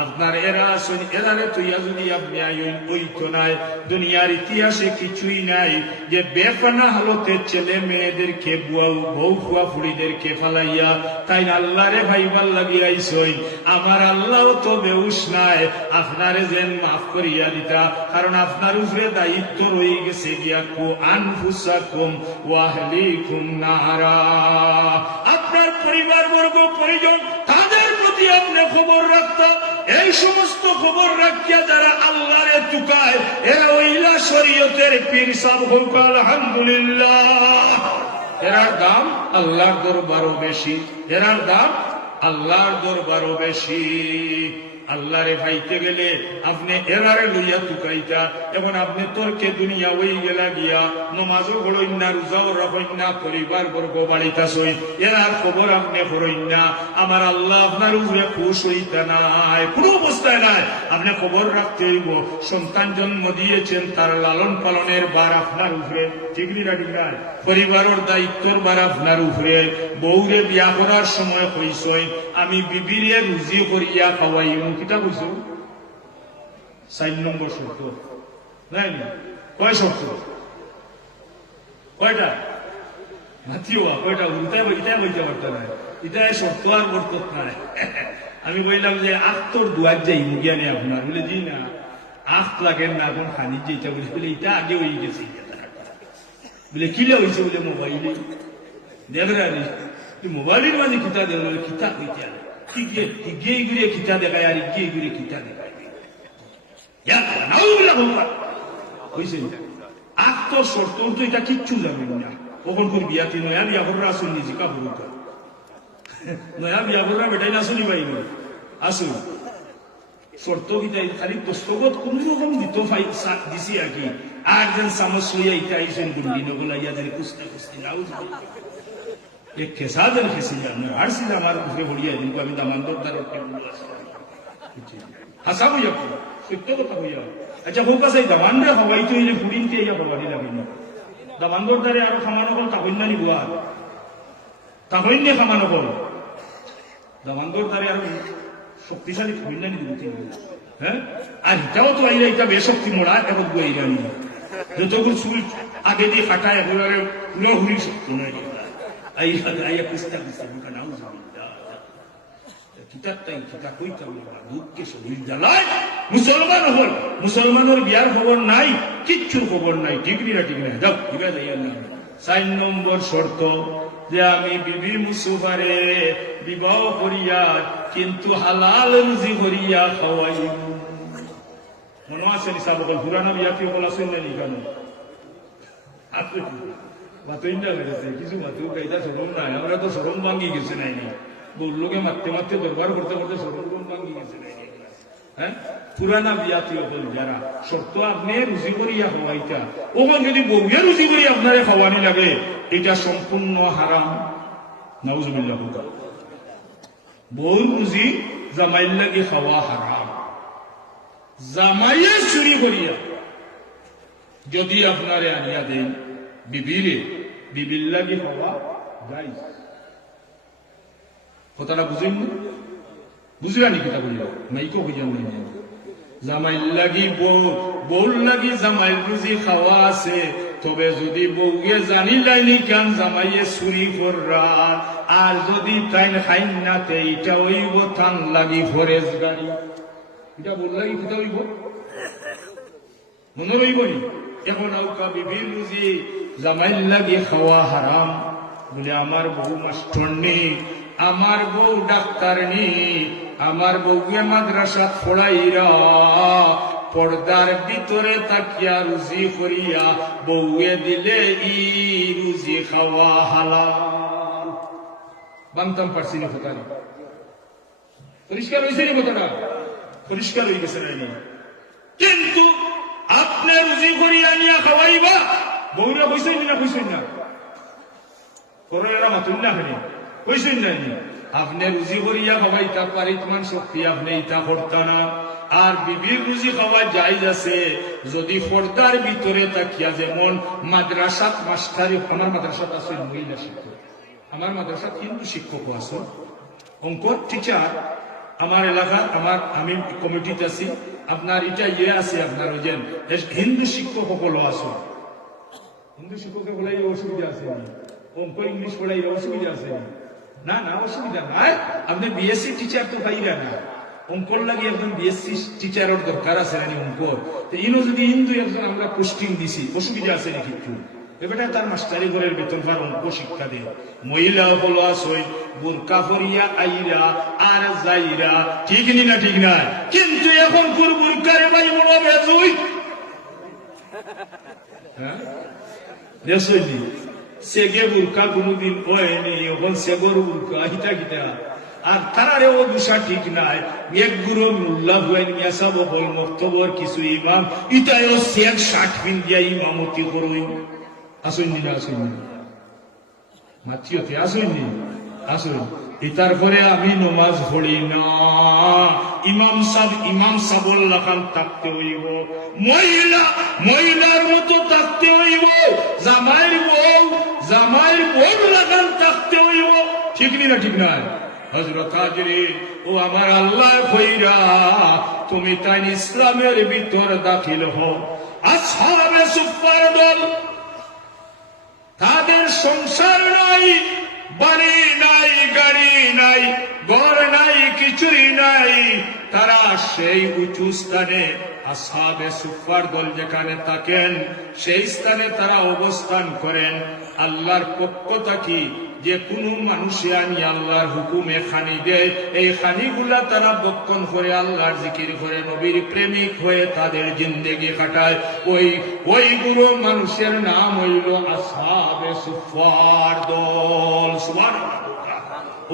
আপনার এরা আসুন এরারে তুইয়া যদি আপনি আইন ওই তো নাই দুনিয়ার ইতিহাসে কিছুই নাই যে বেফানা হালতে ছেলে মেয়েদেরকে বউ ফুয়া ফুড়িদেরকে ফালাইয়া তাই আল্লাহরে ভাইবার লাগিয়াইছই আমার আল্লাহ তো বেউস নাই আপনারে যেন মাফ করিয়া দিতা কারণ আপনার উপরে দায়িত্ব রয়ে গেছে গিয়া কু আনফুসাকুম ওয়া আহলিকুম নারা আপনার পরিবার বর্গ পরিজন তাদের প্রতি আপনি খবর রাখতা এই সমস্ত খবর রাখিয়া যারা আল্লাহরে তুকায় এরা ওইলা শরীয়তের পীর সাহেব হোক আলহামদুলিল্লাহ এরার দাম আল্লাহর দরবারও বেশি এরার দাম আল্লাহর দরবারও বেশি আল্লাহরে ভাইতে গেলে আপনি এরারে লইয়া তুকাইতা এখন আপনি তোরকে দুনিয়া ওই গেলা গিয়া নমাজও পড়ইন না রোজাও রাখইন না পরিবার বর্গ বাড়িতাছই এরার খবর আপনি পড়ইন না আমার আল্লাহ আপনার উপরে খুশ হইতা নাই কোনো অবস্থায় নাই আপনি খবর রাখতে হইব সন্তান জন্ম দিয়েছেন তার লালন পালনের বার আপনার উপরে ঠিক না ঠিক নাই পরিবারের দায়িত্বর বার আপনার উপরে বউরে বিয়া করার সময় কইছই আমি বিবিরে রুজি করিয়া খাওয়াই কিতা কইছো 4 নম্বর শর্ত নাই কয় শর্ত কয়টা মাতিও কয়টা উল্টায় ইটাই বইতে পারত না, ইটাই শর্ত আর বর্তত নাই। আমি বললাম যে আখতর দুয়ার যাই মুগিয়া নেই আপনার, বলে জি না আখ লাগেন না এখন খানি যেটা বলে, বলে এটা আগে হয়ে গেছে, বলে কিলে হয়েছে, বলে মোবাইলে দেখবে মোবাইলের মাঝে কিতা দেখ, বলে কিতা হইতে গিয়ে ঘুরে কিতা দেখায় আর গিয়ে ঘুরে কিতা দেখায় আখ তো শর্ত তো এটা কিচ্ছু যাবে না। কখন তোর বিয়াতি নয়া বিয়া কররা আসুন নিজে কাপড় নয়া বিয়া কররা বেটাই আসুনি পাইব আসুন শর্ত কিতাই খালি দস্তগত কোন রকম দিত দিছি আর কি, আর যেন সামস হইয়া ইটা আইসেন গুন্ডি নগলা ইয়া যেন কুস্তা কুস্তি নাও এক খেসা যেন খেসি আপনার আর সিধা আমার উপরে ভরিয়া দিন আমি দামান্তর দ্বারা হাসা হইয়া সত্য কথা হইয়া। আচ্ছা হোক আছে দামান রে হওয়াই তো এলে ফুড়িনতে ইয়া হবানি লাগে না, দামান্তর দ্বারে আরো খামানো হল তাহইনা নি বুয়া তাহইনে খামানো হল দামান্তর দ্বারে আরো শক্তিশালী হইনা নি দিতে, হ্যাঁ আর এটাও তো আইরা এটা বেশক্তি মোড়া এবং গুয়াইরা নি যতগুলো চুল আগে দিয়ে কাটায় একেবারে পুরো হুড়ি শক্তি নয় আইয়া কুস্তা কুস্তা নাও মুসলমান হল, মুসলমানের বিয়ার খবর নাই, কিচ্ছুর খবর নাই, ঠিক না ঠিক না। যাও 4 নম্বর শর্ত যে আমি বিবি মুসুফারে বিবাহ করিয়া কিন্তু হালাল রুজি করিয়া খাওয়াই। মনে আছে নিশা বকল পুরানা বিয়া কি বলা শুন নাই কেন বাতই না বেড়েছে কিছু বাতু কাইদা সরম নাই, আমরা তো সরম ভাঙ্গি গেছে নাই লোকে মারতে মারতে দরবার করতে করতে সরম ভাঙ্গি গেছে নাই। হ্যাঁ পুরানা বিয়াতি হল যারা শর্ত আপনি রুজি করিয়া খাওয়াইতা, ওখান যদি বউয়ে রুজি করি আপনারে খাওয়ানি লাগে এটা সম্পূর্ণ হারাম। নাউজুবিল্লাহ, বউ রুজি জামাইল লাগে খাওয়া হারাম। জামাইয়ে চুরি করিয়া যদি আপনারে আনিয়া দেন বিবিরে, বিবির লাগে খাওয়া যাই। কথাটা বুঝেন না? বুঝলা নি কিতা বলিল মাইকো বুঝেন না। জামাইল লাগি বউর লাগি জামাইল রুজি খাওয়া আছে, তবে যদি বউকে জানি লাইনি কান জামাইয়ে চুরি কররা, আর যদি তাই খাইন না তে এটা হইব তান লাগি ফরেজ গাড়ি। এটা বল লাগি কিতা হইব মনে রইব নি? এখন আউকা বিবির রুজি জামাইল লাগি খাওয়া হারাম বলে আমার বউ মাস্টার নেই, আমার বউ ডাক্তার নেই, আমার বউকে মাদ্রাসা পড়াইরা পর্দার ভিতরে তাকিয়া রুজি করিয়া বউয়ে দিলে ই রুজি খাওয়া হালাল। বাংতাম পারছি না কথা, পরিষ্কার হয়েছে নি কথাটা? পরিষ্কার হয়ে গেছে না? কিন্তু আপনি রুজি করিয়া নিয়া খাওয়াইবা বউরা কইছেন না কইছেন না করোনা মাতুন না খানি কইছেন না আপনি রুজি করিয়া খাওয়াইতা পারিতমান শক্তি আপনি ইটা করতা না। আর বিবির রুজি খাওয়া জায়েজ আছে যদি পর্দার ভিতরে তাকিয়া, যেমন মাদ্রাসাত মাস্টারি, আমার মাদ্রাসাত আছে মহিলা শিক্ষক, আমার মাদ্রাসাত হিন্দু শিক্ষক আছে, অঙ্ক টিচার আমার এলাকার, আমি কমিটিতে আছি, আপনার এটা আছে আপনার ওই যে হিন্দু শিক্ষক সকল আছে, হিন্দু শিক্ষকের বলে অসুবিধা আছে, অঙ্ক ইংলিশ পড়াই অসুবিধা আছে না? না অসুবিধা নাই, আপনি বিএসসি টিচার তো পাইরা না, অঙ্কর লাগে একজন বিএসসি টিচারের দরকার আছে না অঙ্কর, তো ইনো যদি হিন্দু একজন আমরা পোস্টিং দিছি অসুবিধা আছে না কিছু? এবারে তার মাস্টারি ঘরের বেতন ভার অঙ্ক শিক্ষা দেয়, মহিলা হল আসই বোরকা পরিয়া আইরা আর যাইরা, ঠিক নি না ঠিক না? কিন্তু এখন কোন বোরকারে ভাই মনে বেজুই দেখছি সেগে বোরকা কোনদিন হয়নি, এখন সেগর বোরকা হিতা গিতা, আর তারারে ও বিষয় ঠিক নাই। এক গুরু মোল্লা হুয়াইন মিয়াসাব হল মক্তবর কিছু ইমাম ইটাও সেগ 60 মিন দিয়া ইমামতি করুন। আসুন না আসুন মাতিওতে আসুন আসুন, ইতার পরে আমি নমাজ পড়ি না, ইমাম সাবল লাখান থাকতে হইব, মহিলার মতো থাকতে হইব, জামাইর বউ লাখান থাকতে হইব, ঠিক না ঠিক না? হযরত হাজরিন ও আমার আল্লাহ কইরা তুমি তাই ইসলামের ভিতর দাখিল হও। আসহাবে সুফার দল যাদের সংসার নাই, বাড়ি নাই, গাড়ি নাই, ঘর নাই, কিছুই নাই, তারা সেই উঁচু স্থানে আসহাবে সুফফার দল যেখানে থাকেন সেই স্থানে তারা অবস্থান করেন। আল্লাহর পক্ষ থাকি যে কোনো মানুষে আনি আল্লাহর হুকুমে খানি দেয়, এই খানিগুলা তারা বক্ষণ করে আল্লাহর জিকির করে নবীর প্রেমিক হয়ে তাদের জিন্দেগি কাটায়। ওই গুলো মানুষের নাম হইল আসহাবে সুফফার দল। সুবহানাল্লাহ।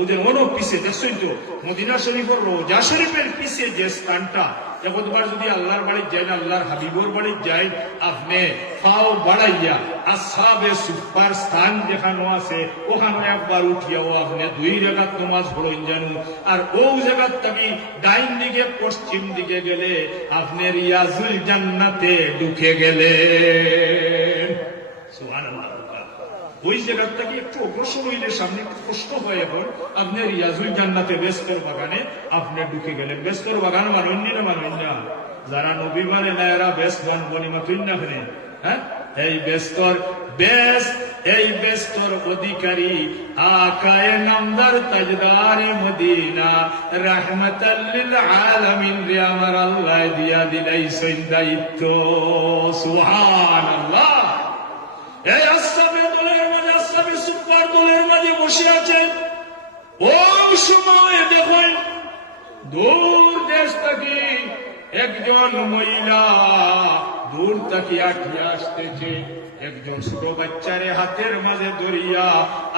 ওদের অনেক পিছে দেখছেন তো, মদিনা শরীফের রোজা শরীফের পিছে যে স্থানটা, একবার যদি আল্লাহর বাড়ি যায়, আল্লাহর হাবিবর বাড়ি যায়, আপনি পাও বাড়াইয়া আসহাবে সুফফার স্থান যেখানে আছে ওখানে একবার উঠিয়াও আপনি 2 রাকাত নামাজ পড়েন জানো। আর ও জায়গার থেকে ডাইন দিকে পশ্চিম দিকে গেলে আপনি রিয়াজুল জান্নাতে ঢুকে গেলেন। সুবহানাল্লাহ। ওই জায়গার থেকে একটু অগ্রসর হইলে সামনে একটু কষ্ট হয়, এখন আপনি রিয়াজুল জান্নাতে বেস্তর বাগানে আপনি ঢুকে গেলেন। বেস্তর বাগান মানুষ না মানুষ না, যারা নবী মানে না এরা বেস্ত বনি মাতুন না। হ্যাঁ, এই বেস্তর অধিকারী আকায়ে নামদার তাজদারে মদিনা রাহমাতাল লিল আলামিন রে আমার আল্লাহ দিয়া দিলাইছেন দায়িত্ব। সুবহানাল্লাহ। এই আসহাবে দলের মাঝে, আসহাবে সুফফার দলের মাঝে বসে আছেন। ওই সময় দেখেন দূর দেশ থেকে একজন মহিলা দূর থেকে আঠিয়া আসতেছে। একজন ছোট বাচ্চারে হাতের মাঝে ধরিয়া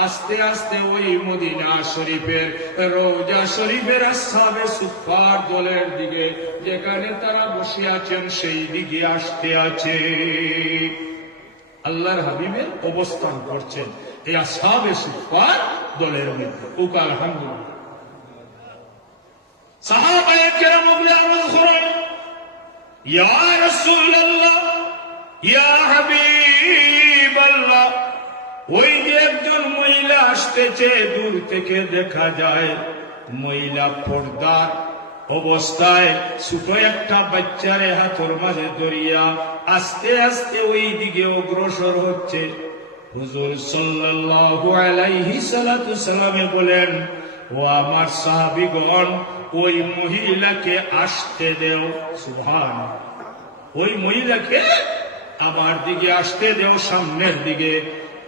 আস্তে আস্তে ওই মদিনা শরীফের রওজা শরীফের আসহাবে সুফফার দলের দিকে যেখানে তারা বসে আছেন সেই দিকে আসতে আছে। আল্লাহর হাবিবের অবস্থান করছেন এই আসহাবে সুফফার দলের মধ্যে। ওকা আলহামদুলিল্লাহ। সাহাবায়ে কেরাম বলে আওয়াজ করেন, ইয়া রাসূলুল্লাহ, ইয়া হাবিবাল্লাহ। ওই যে একজন মহিলা আসতেছে, দূর থেকে দেখা যায় মহিলা পর্দার অবস্থায় ছোট একটা বাচ্চারে হাতের মাঝে ধরিয়া আস্তে আস্তে ওই দিকে অগ্রসর হচ্ছে। হুজুর সাল্লাল্লাহু আলাইহি সাল্লাতু সাল্লামে বলেন, ও আমার সাহাবীগণ, ওই মহিলাকে আসতে দেও। সুবহানাল্লাহ। ওই মহিলাকে আমার দিকে আসতে দেও, সামনের দিকে।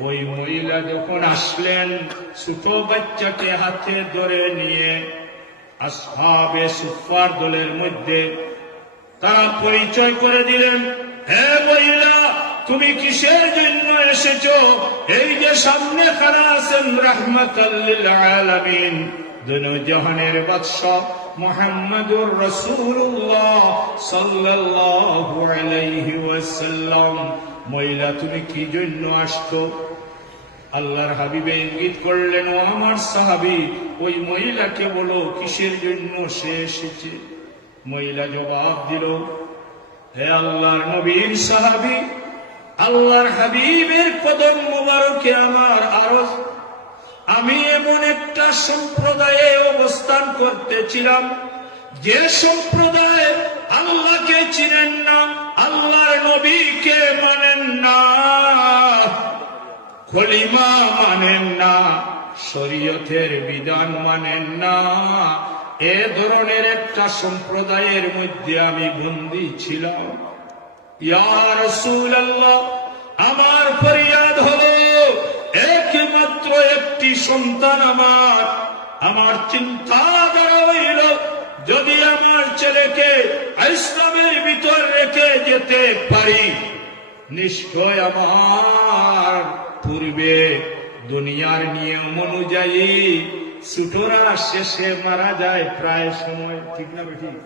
ওই মহিলা যখন আসলেন, ছোট বাচ্চাকে হাতে ধরে নিয়ে আসহাবে সুফফার দলের মধ্যে তারা পরিচয় করে দিলেন, হে মহিলা, তুমি কিসের জন্য এসেছো? এই যে সামনে খাড়া আছেন রাহমাতাল লিল আলামিন, দুনিয়া জাহানের বাদশা মুহাম্মদুর রাসূলুল্লাহ সাল্লাল্লাহু আলাইহি ওয়াসাল্লাম। মহিলা, তুমি কি জন্য আসছো? আল্লাহর হাবিবে ইঙ্গিত করলেন, ও আমার সাহাবী, ওই মহিলাকে বলো কিসের জন্য সে এসেছে। মহিলা জবাব দিল, হে আল্লাহর নবীর সাহাবী, আল্লাহর হাবিবের কদম মোবারকে আমার আরজ, আমি এমন একটা সম্প্রদায়ে অবস্থান করতেছিলাম যে সম্প্রদায় আল্লাহকে চিনেন না, আল্লাহর নবীকে মানেন না, খলিমা মানেন না, শরীয়তের বিধান মানেন না। এ ধরনের একটা সম্প্রদায়ের মধ্যে আমি বন্দী ছিলাম। ইয়া রাসূলুল্লাহ, আমার ফরিয়াদ হলো, একমাত্র একটি সন্তান আমার চিন্তা দ্বারা হইল, যদি আমার ছেলেকে ইসলামের ভিতর রেখে যেতে পারি, নিশ্চয় আমার পূর্বে দুনিয়ার নিয়ম অনুযায়ী ছোটরা শেষে মারা যায় প্রায় সময়, ঠিক না বেঠিক?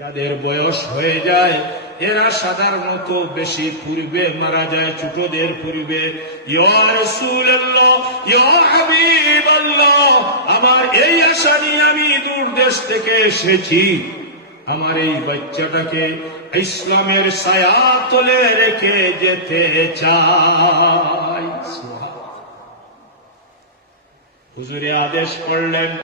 যাদের বয়স হয়ে যায় এরা সাধারণত বেশি পূর্বে মারা যায়, ছোটদের পূর্বে। ইয়া রাসূলুল্লাহ, ইয়া হাবিবাল্লাহ, আমার এই আশা নিয়ে আমি দূর দেশ থেকে এসেছি। আমার এই বাচ্চাটাকে ইসলামের ছায়াতলে রেখে যেতে চাই। হুজুরে আদেশ করলেন,